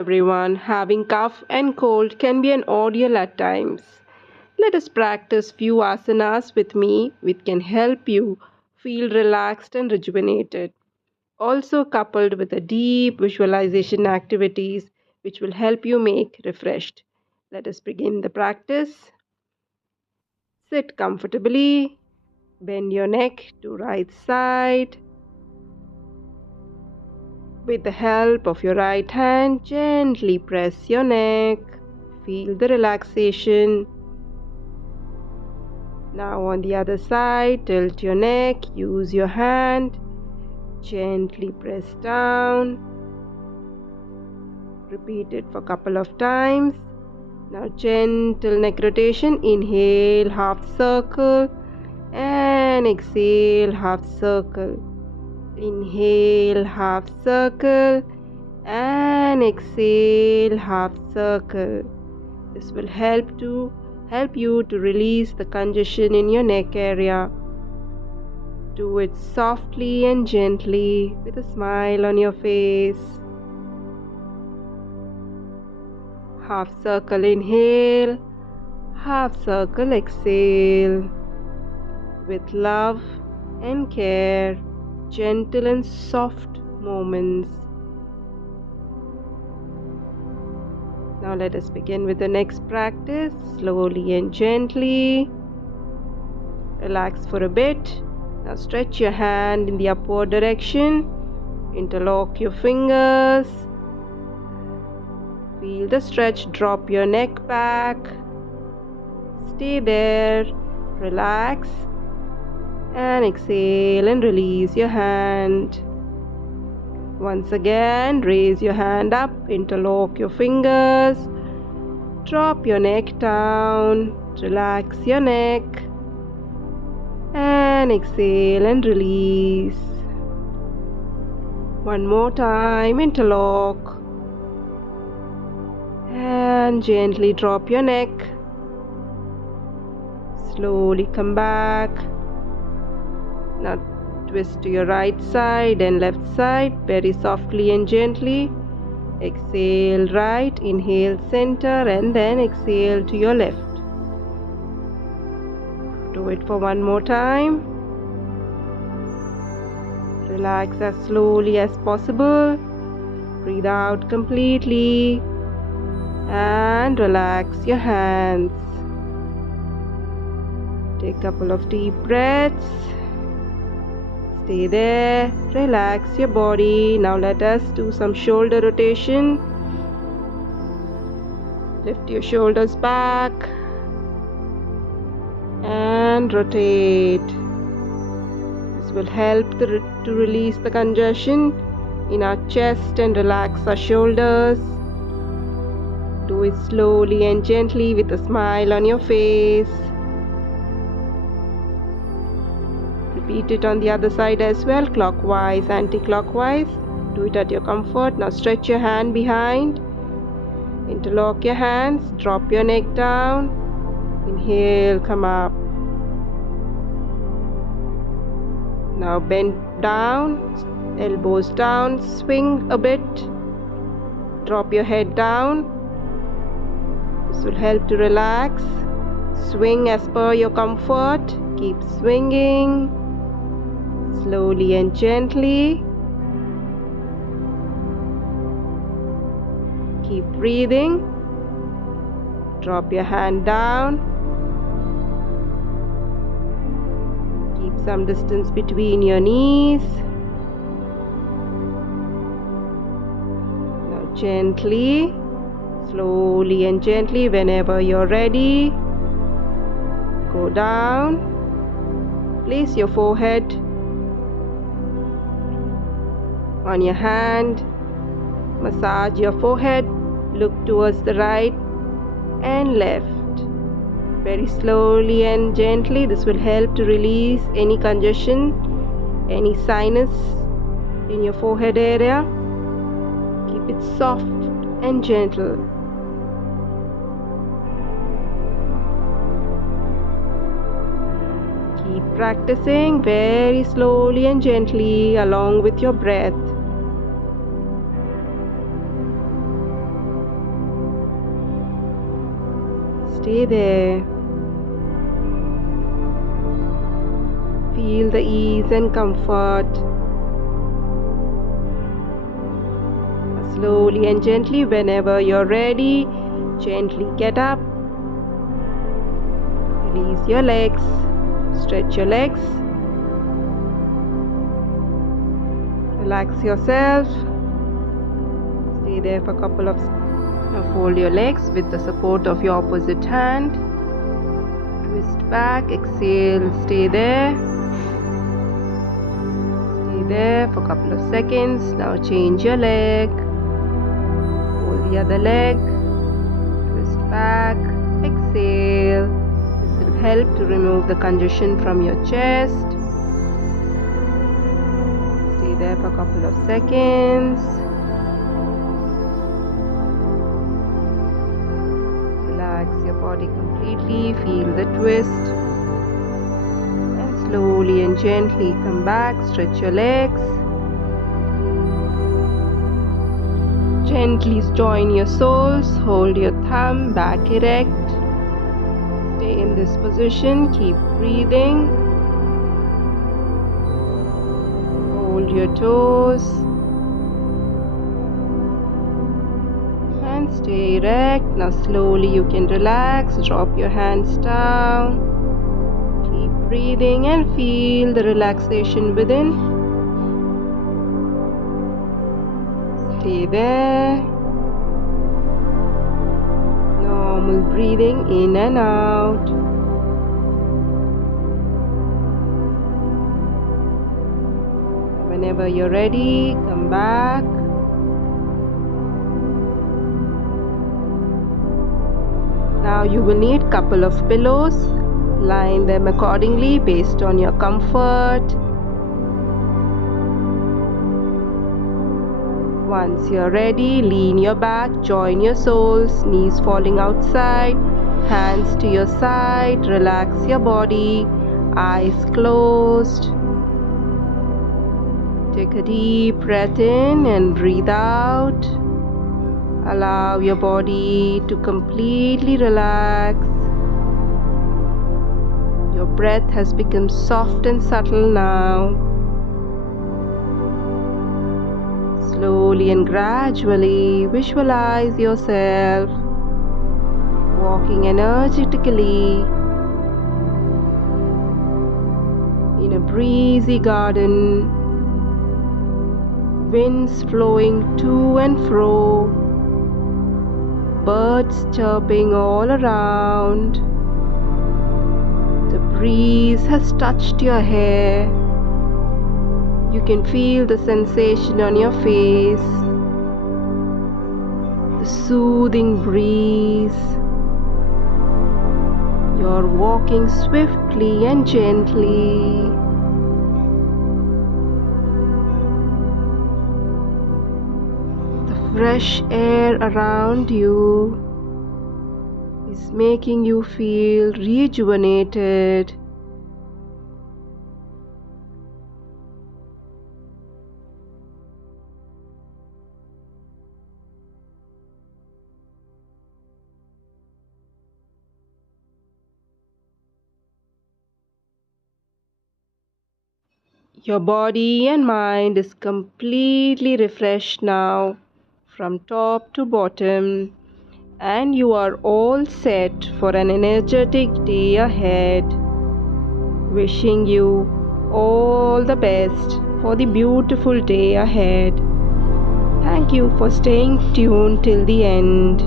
Everyone, having cough and cold can be an ordeal at times. Let us practice few asanas with me which can help you feel relaxed and rejuvenated. Also coupled with a deep visualization activities which will help you make refreshed. Let us begin the practice. Sit comfortably, bend your neck to right side. With the help of your right hand, gently press your neck. Feel the relaxation. Now on the other side, tilt your neck, use your hand, gently press down. Repeat it for a couple of times. Now gentle neck rotation, inhale half circle and exhale half circle. Inhale half circle and exhale half circle. This will help you to release the congestion in your neck area. Do it softly and gently with a smile on your face. Half circle inhale, half circle exhale. With love and care, gentle and soft movements. Now let us begin with the next practice. Slowly and gently. Relax for a bit. Now stretch your hand in the upward direction. Interlock your fingers. Feel the stretch. Drop your neck back. Stay there. Relax. And exhale and release your hand. Once again, raise your hand up. Interlock your fingers. Drop your neck down. Relax your neck. And exhale and release. One more time, interlock. And gently drop your neck. Slowly come back. Now twist to your right side and left side very softly and gently. Exhale right, inhale center, and then exhale to your left. Do it for one more time. Relax as slowly as possible. Breathe out completely. And relax your hands. Take a couple of deep breaths. Stay there. Relax your body. Now let us do some shoulder rotation. Lift your shoulders back. And rotate. This will help to release the congestion in our chest and relax our shoulders. Do it slowly and gently with a smile on your face. Repeat it on the other side as well, clockwise, anti-clockwise. Do it at your comfort. Now stretch your hand behind. Interlock your hands. Drop your neck down. Inhale, come up. Now bend down, elbows down, swing a bit. Drop your head down. This will help to relax. Swing as per your comfort. Keep swinging. Slowly and gently. Keep breathing. Drop your hand down. Keep some distance between your knees. Now gently, slowly and gently, whenever you're ready, go down. Place your forehead on your hand. Massage your forehead. Look towards the right and left. Very slowly and gently. This will help to release any congestion, any sinus in your forehead area. Keep it soft and gentle. Keep practicing very slowly and gently along with your breath. Stay there. Feel the ease and comfort. Slowly and gently, whenever you're ready, gently get up. Release your legs. Stretch your legs. Relax yourself. Stay there for a couple of seconds. Now fold your legs with the support of your opposite hand. Twist back. Exhale. Stay there. Stay there for a couple of seconds. Now change your leg. Hold the other leg. Twist back. Exhale. This will help to remove the congestion from your chest. Stay there for a couple of seconds. Relax your body completely. Feel the twist. And slowly and gently come back. Stretch your legs. Gently join your soles. Hold your thumb back erect. Stay in this position. Keep breathing. Hold your toes. And stay erect. Now slowly you can relax. Drop your hands down. Keep breathing and feel the relaxation within. Stay there. Normal breathing in and out. Whenever you're ready, come back. Now you will need a couple of pillows. Line them accordingly based on your comfort. Once you're ready, lean your back, join your soles, knees falling outside, hands to your side, relax your body, eyes closed. Take a deep breath in and breathe out. Allow your body to completely relax. Your breath has become soft and subtle now. Slowly and gradually visualize yourself walking energetically in a breezy garden, winds flowing to and fro, birds chirping all around. The breeze has touched your hair. You can feel the sensation on your face, the soothing breeze. You're walking swiftly and gently. The fresh air around you is making you feel rejuvenated. Your body and mind is completely refreshed now from top to bottom, and you are all set for an energetic day ahead. Wishing you all the best for the beautiful day ahead. Thank you for staying tuned till the end.